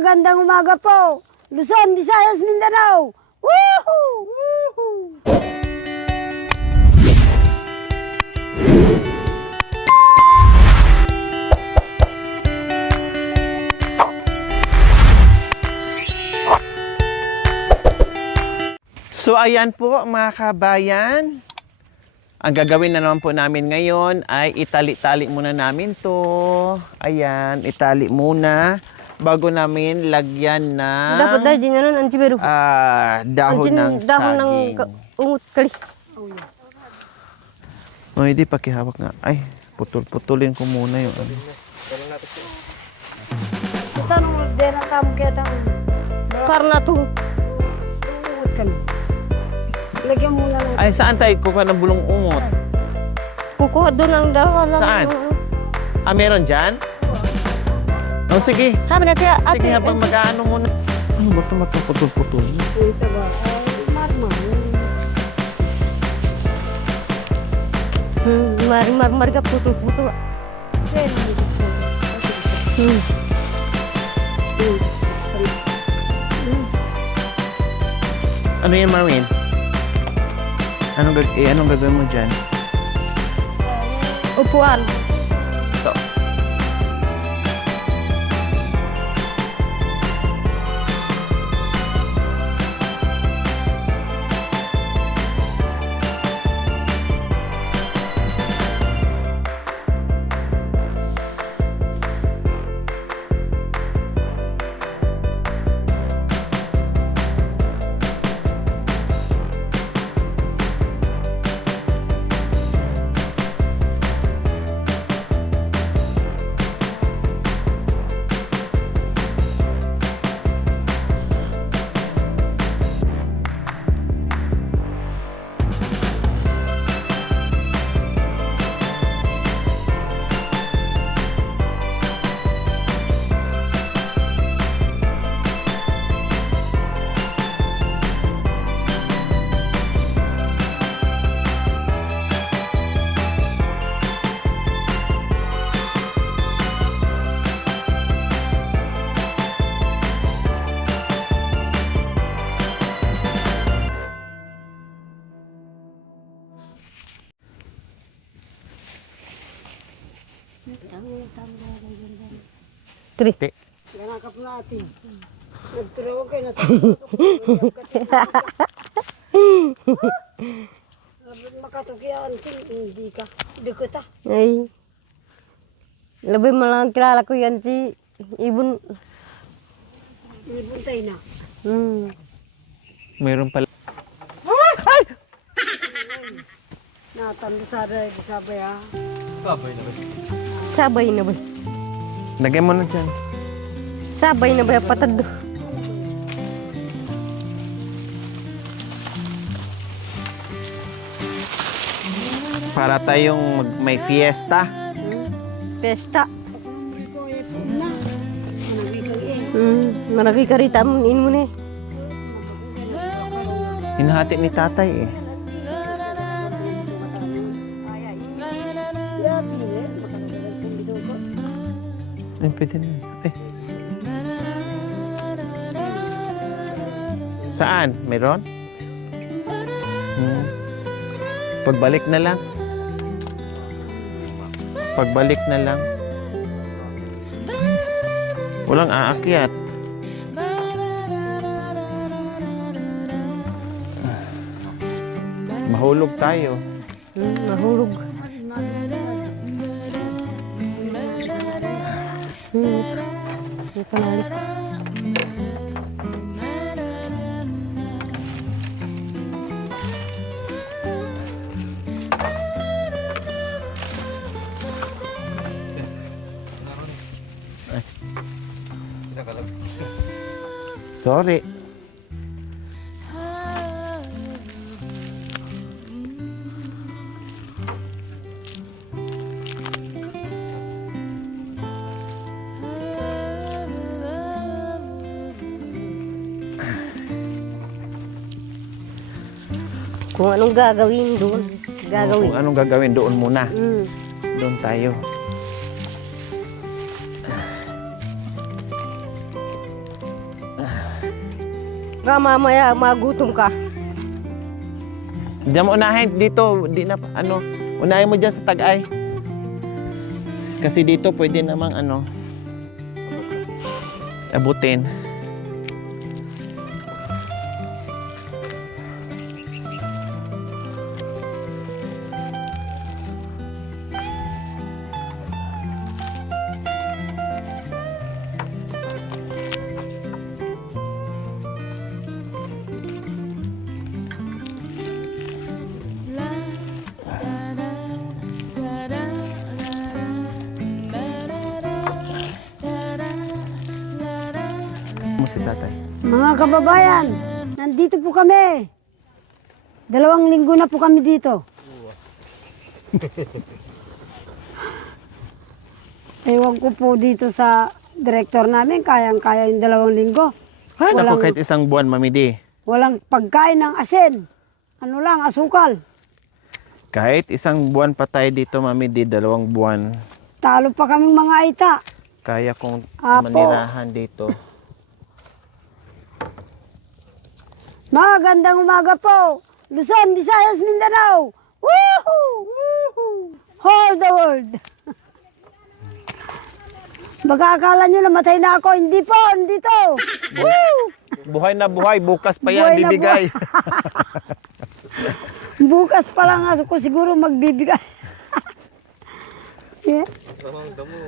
magandang umaga po. Luzon, Visayas, Mindanao. Woohoo! Woohoo! So ayan po mga kabayan. Ang gagawin na naman po namin ngayon ay itali-tali muna namin to. Ayan, itali muna bago namin lagyan ng Dapat dahil din nanon ang tibero. dahon ng dahon ng saging. ungot kali. Oh, hindi pakihawak nga. Ay, putol-putulin ko muna yung ano. Tanong din ang kamu kaya tanong. Karena to. Uut kami. Lagyan mo na lang. Ay, saan tayo kukuha ng bulong ungot? Kukuha doon ang dalawa lang. Saan? Meron dyan? Oh, sige. Sabi na siya, ate. Sige, habang mag-ano muna. Ano ba ito mataputol-putol? Ito ba? Marma. Mari ka putul-putul. Sen. Ano yan, Marwin? Anong gagawin mo dyan? Upuan. Ito. Tri. Ganakap natin. Nagtulog kayo na makatukian hindi ka. Dukot ah. Ay. Lebih malang kilala ko yan si Ibon. Ibuntay na. Meron pala. Natanda sa sabay ah. Sabay na ba? Lagyan mo na dyan. Sabay na ba patad? Para tayong may fiesta. Pesta. Ko na. Nagikag eh. Maragi karita mo in mo ni. Hinahati ni tatay eh. Ya pile makanagal kang bidugo. Ay, pwede na. Eh. Saan? Meron? Pagbalik na lang. Pagbalik na lang. Walang aakyat. Mahulog tayo. Mahulog. May panalik. Sorry. Kung anong gagawin doon. Gagawin. Kung anong gagawin doon muna. Mm. Doon tayo. Baka mamaya magutom ka. Diyan mo unahin dito, di na ano, unahin mo diyan sa Tagay. Kasi dito pwede namang ano abutin. Mo si tatay. Mga kababayan, nandito po kami. 2 linggo na po kami dito. Ewan ko po dito sa direktor namin, kayang-kaya yung 2 linggo. Ay, naku, Walang- kahit isang buwan, Mami Di. Walang pagkain ng asin. Ano lang, asukal. Kahit isang buwan pa tayo dito, Mami Di, 2 buwan. Talo pa kaming mga ita. Kaya kong Apo. manirahan dito. Magandang umaga po. Luzon, Visayas, Mindanao. Woohoo! All the world. Baka akala nyo namatay na ako. Hindi po, nandito. Woo! Buhay na buhay, bukas pa yan Buhay na bibigay. Bukas pa lang ako siguro magbibigay. Yeah.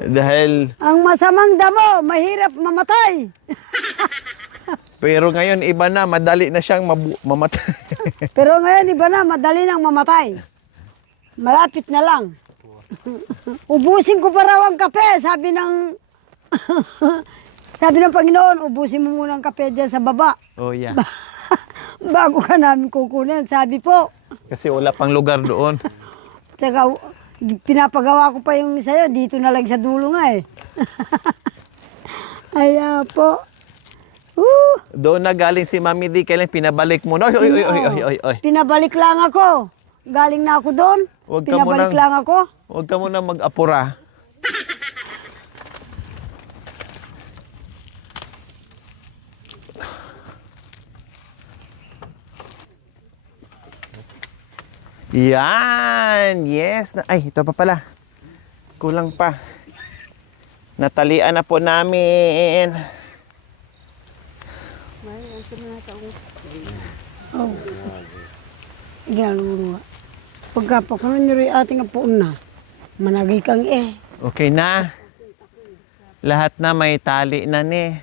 Dahil, Ang masamang damo, mahirap mamatay. pero ngayon iba na, madali na siyang mamatay. Pero ngayon, iba na, madali nang mamatay. Malapit na lang. Ubusin ko pa raw ang kape, sabi ng... sabi ng Panginoon, ubusin mo muna ang kape dyan sa baba. Oh yeah, Bago ka namin kukunin, sabi po. kasi wala pang lugar doon. Tsaka, pinapagawa ko pa yung sa'yo, dito na lang sa dulo nga eh. Aya po. Doon na galing si Mami Di, kailan pinabalik mo. Oy, oy, oy, oy, oy, oy, oy. Pinabalik lang ako. Galing na ako doon. Huwag ka Pinabalik munang- lang ako. Huwag ka muna mag-apura. Yan! Yes! Ay, ito pa pala. Kulang pa. Natalian na po namin. Oh. Igaluro. Pagka pa kung nyo rin ating apoon na, managay kang eh. Okay na. Lahat na may tali na ni.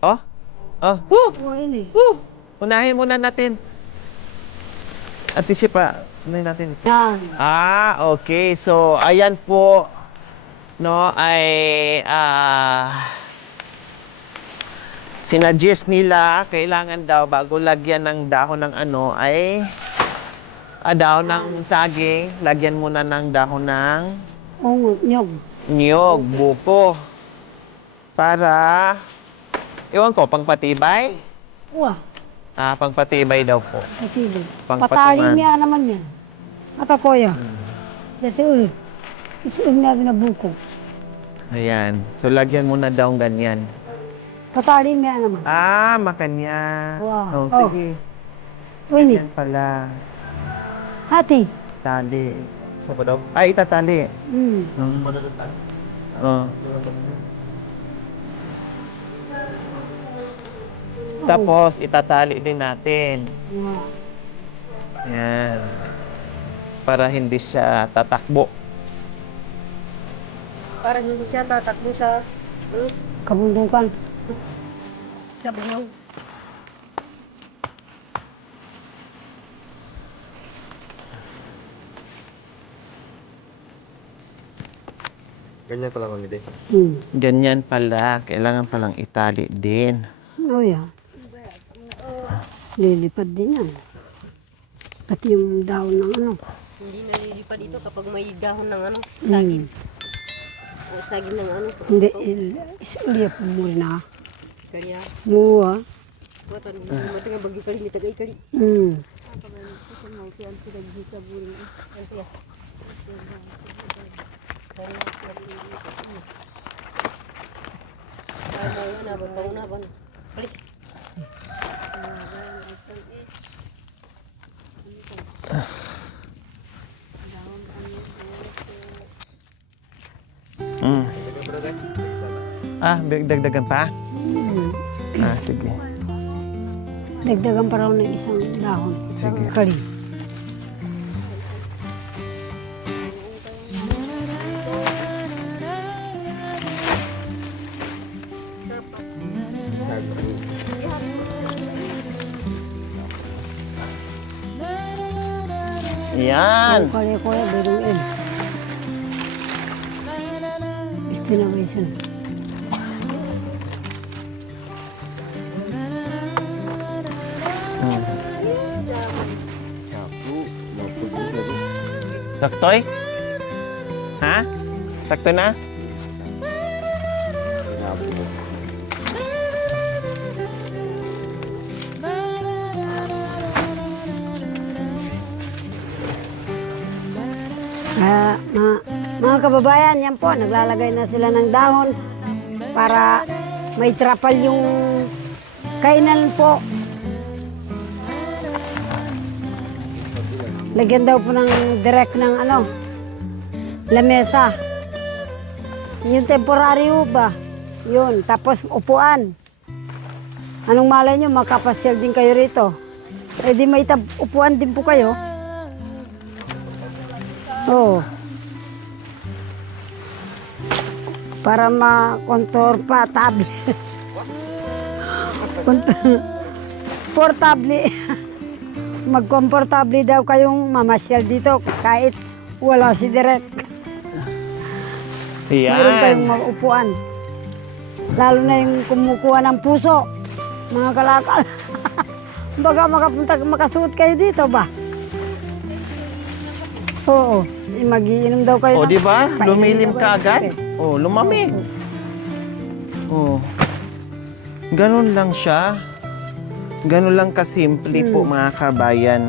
Oh? Oh? Oh, ini. Unahin muna natin. Ate Sipa, unahin natin. Yan. Okay. So, ayan po. No, ay sinadjust nila, kailangan daw bago lagyan ng dahon ng ano ay dahon ng saging, lagyan muna ng dahon ng Oh, nyog. niyog, buko. Para ewan ko, pangpatibay? Wah, Pangpatibay daw po. matibay. Pangpatungan. Patalim niya naman yan. Matapoya. Kasi ulit. Kasi ulit natin na buko. Ayan. So, lagyan muna daw ganyan. Patalim niya naman. Makanya. Wow. Oh, sige. Ini. Yan pala. Hati. Tali. Sa pa daw? Ay, itatali. Oh. Tapos, itatali din natin. Wow. Yan. Para hindi siya tatakbo. Para hindi siya tatakbo sa... Kabundukan. sa bangong. Ganyan pala mamili. Ganyan pala. Kailangan palang itali din. Oh, yeah. Lilipad din yan. Pati yung daon ng ano. Hindi nalilipad ito kapag may dahon ng ano, Hmm. saging ng ano. Hindi, hindi po muna na. Kaya, Mua. buat ano, matangay bagi kali ni tagay kali. Hmm. Mm. Dagdagan pa? Hmm. Sige. Dagdagan pa raw ng isang dahon. Sige. Kali. Yan. Kali kuya, biruin. Gusto na ba isa na? Saktoy? Ha? Sakto na? Mga kababayan, yan po, naglalagay na sila ng dahon para may trapal yung kainan po. Lagyan daw po ng direct ng ano, lamesa. Yung temporary ba? Yun, tapos upuan. Anong malay nyo, makapasyal din kayo rito. Eh di may upuan din po kayo. Oo. Para ma-contour pa, tabi. Portable. Mag-comfortable daw kayong mamasyal dito kahit wala si Direk. Mayroon kayong Yan. mag-upuan. Lalo na yung kumukuha ng puso. Mga kalakal. Baka makasuot kayo dito ba? Oo. Mag-iinom daw kayo. O, di ba? Painom Lumilim daw ka kayo. agad. O, lumamig. O. Ganun lang siya. Ganun lang kasimple po, mga kabayan.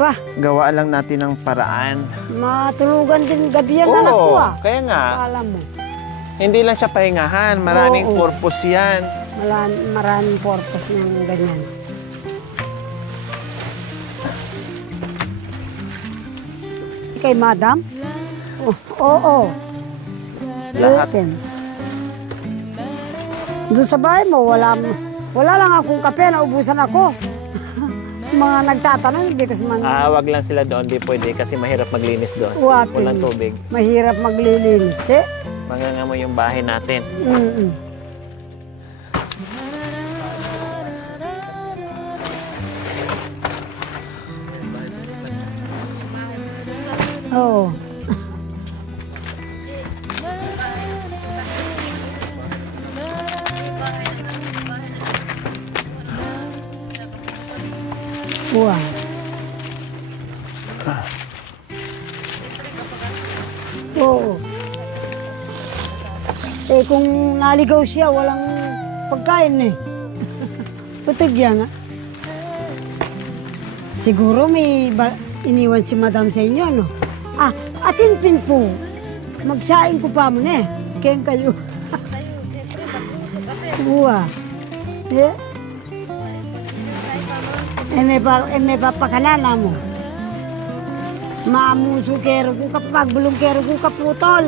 Ba, Gawa lang natin ng paraan. matulugan din gabi yan na nakuha. Kaya nga, Alam mo, hindi lang siya pahingahan. Maraming Oo. purpose yan. maraming purpose ng ganyan. Kay madam? Oo. Lahat. Open. Doon sa bahay mo, wala lang akong kape, naubusan ako. Mga nagtatanong, hindi kasi man Wag lang sila doon. Di pwede kasi mahirap maglinis doon. Wapin. Walang tubig. mahirap maglilinis. Eh? Mangangamoy yung bahay natin. Mm-mm. Oo. Wow. Oo. Eh kung naligaw siya, walang pagkain eh. Putagya nga. Siguro may iniwan si madam sa inyo, no? Atin pin po. Magsaing ko pa mo na eh. Kaya kayo. Uwa. Eh? May papakanana mo. Maamuso kero ko pagbulong kero ko kaputol.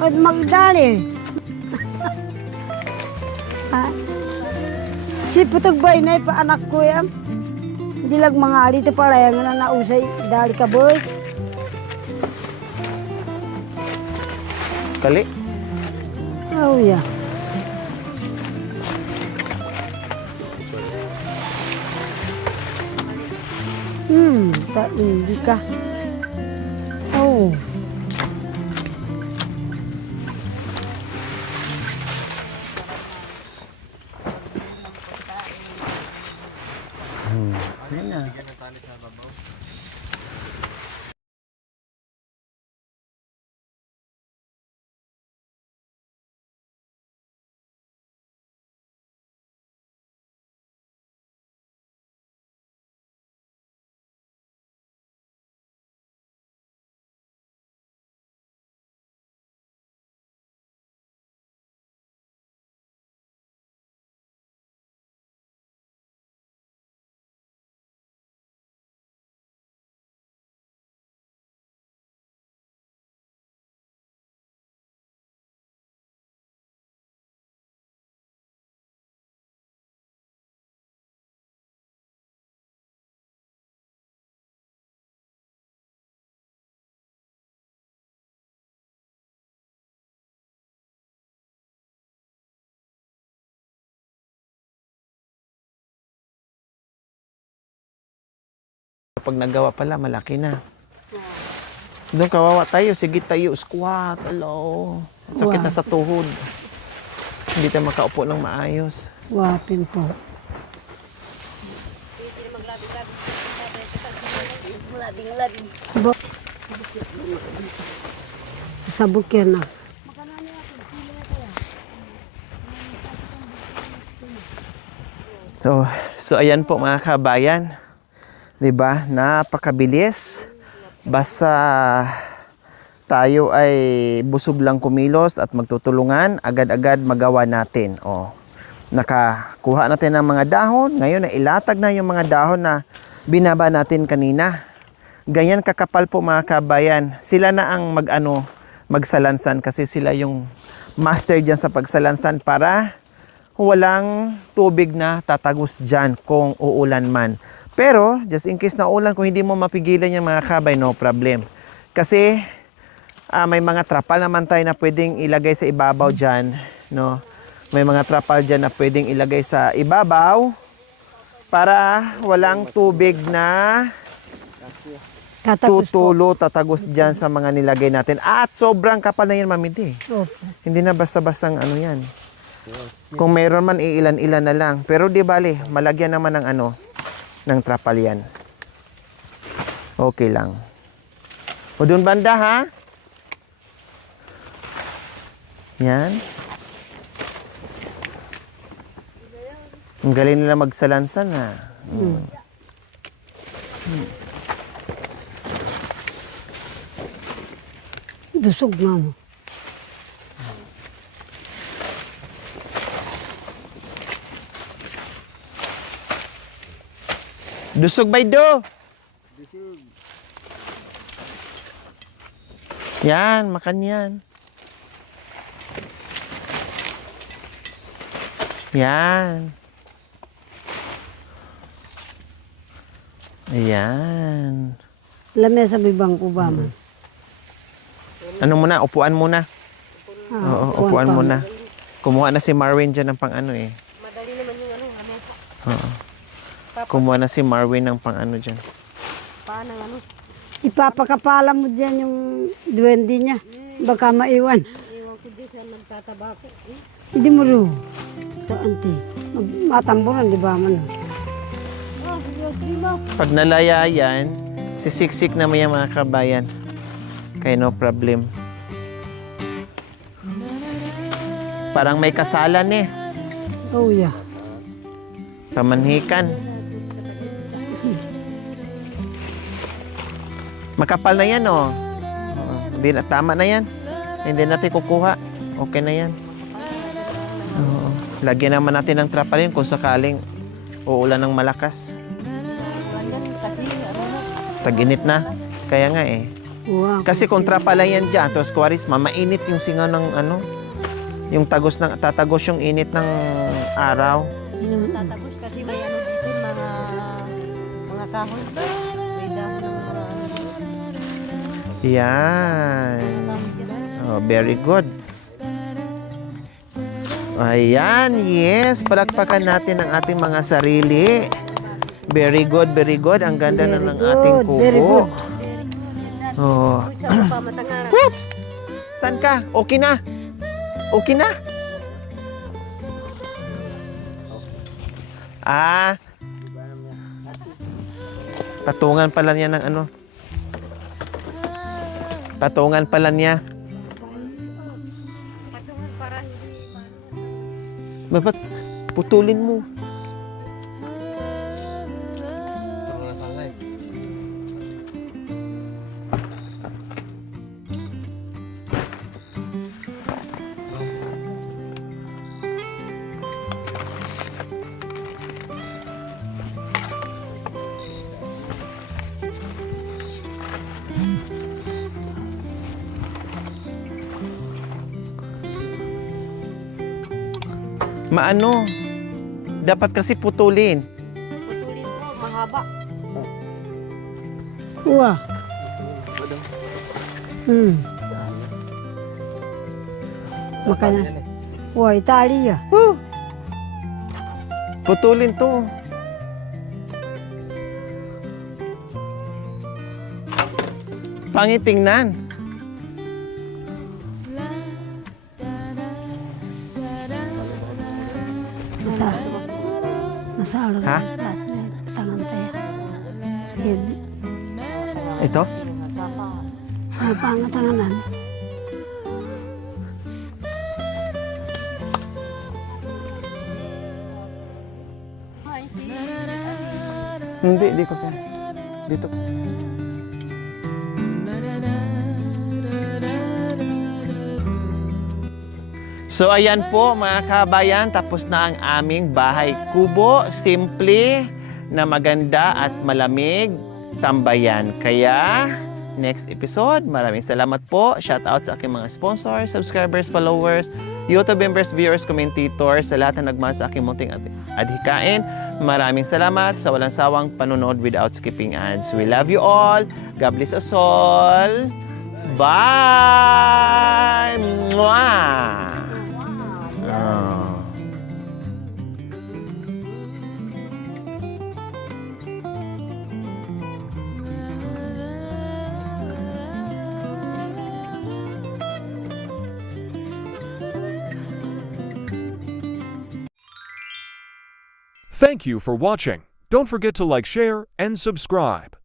At magdali. Si Putog Bay na pa anak ko yan. Hindi lang mga alito pala yung nausay dali ka boy. Kali. Oh yeah. Hindi ka. Oh. Yan na. pag nagawa pala, malaki na. Doon kawawa tayo, sige tayo, squat, hello. Sakit na sa tuhod. Hindi tayo makaupo ng maayos. Wapin po. Bo- Sa bukir na. So ayan po mga kabayan. 'Di ba? Napakabilis. Basta tayo ay busog lang kumilos at magtutulungan, agad-agad magawa natin. Nakakuha natin ng mga dahon. Ngayon na ilatag na yung mga dahon na binaba natin kanina. Ganyan kakapal po mga kabayan. Sila na ang magsalansan kasi sila yung master dyan sa pagsalansan para walang tubig na tatagos dyan kung uulan man. Pero, just in case na ulan, kung hindi mo mapigilan yan mga kabay, no problem. Kasi, may mga trapal naman tayo na pwedeng ilagay sa ibabaw dyan. No? May mga trapal dyan na pwedeng ilagay sa ibabaw para walang tubig na tatagos dyan sa mga nilagay natin. At sobrang kapal na yan, mamidi. Hindi na basta-bastang ano yan. Kung mayroon man, iilan-ilan na lang. Pero di bali, malagyan naman ng ng trapal yan. Okay lang. O doon banda ha? Yan. Ang galing nila magsalansan ha. Dusog nga mo. Dusog ba do? Dusog. Yan, makan yan. Yan. Ayan. Lamesa bibang ko ba man? Ano muna? Upuan muna. Oo, upuan muna. Kumuha na si Marwin dyan ng pang eh. Madali naman yung lamesa. Oo. Kumuha na si Marwin ng pang dyan. Paano Ipapakapala mo dyan yung duwende niya. Baka maiwan. Iwan ko din sa nagtatabako. Hindi mo rin. Sa auntie. Matambunan, di ba man? Pag nalaya yan, sisiksik na mo yan mga kabayan. Kaya no problem. Parang may kasalan eh. Oh, yeah. Pamanhikan. Makapal na yan, oh. Hindi na, tama na yan. Hindi natin kukuha. Okay na yan. Oo. Lagyan naman natin ng trapal yun kung sakaling uulan ng malakas. Tag-init na. Kaya nga eh. Wow. Kasi kung trapal lang yan dyan, tapos kuwaris, mainit yung singaw ng yung tatagos yung init ng araw. Tatagos kasi may dito, mga kahoy. May dahon ng mga Yan. Oh, very good. Ayan, yes. Palakpakan natin ang ating mga sarili. Very good, very good. Ang ganda na ng ating kubo. Very good. Oh. Whoops! Saan ka? Okay na. Okay na. Patungan pala niya ng Patungan pala niya. Ba't putulin mo? Dapat kasi putulin. putulin ko, mahaba. Wah. Makanya. Wah, Italia. Putulin to. Pangit tingnan. Masalo Ha? tangan tayo. Hindi. Ito? Pangatanganan. Hindi, di ko kaya. Dito. So ayan po mga kabayan, tapos na ang aming bahay kubo. Simple na maganda at malamig tambayan. Kaya next episode, maraming salamat po. Shout out sa aking mga sponsors, subscribers, followers, YouTube members, viewers, commentators, sa lahat na nagmahal sa aking munting adhikain. Maraming salamat sa walang sawang panonood without skipping ads. We love you all. God bless us all. Bye! Mwah! Oh. Thank you for watching. Don't forget to like, share, and subscribe.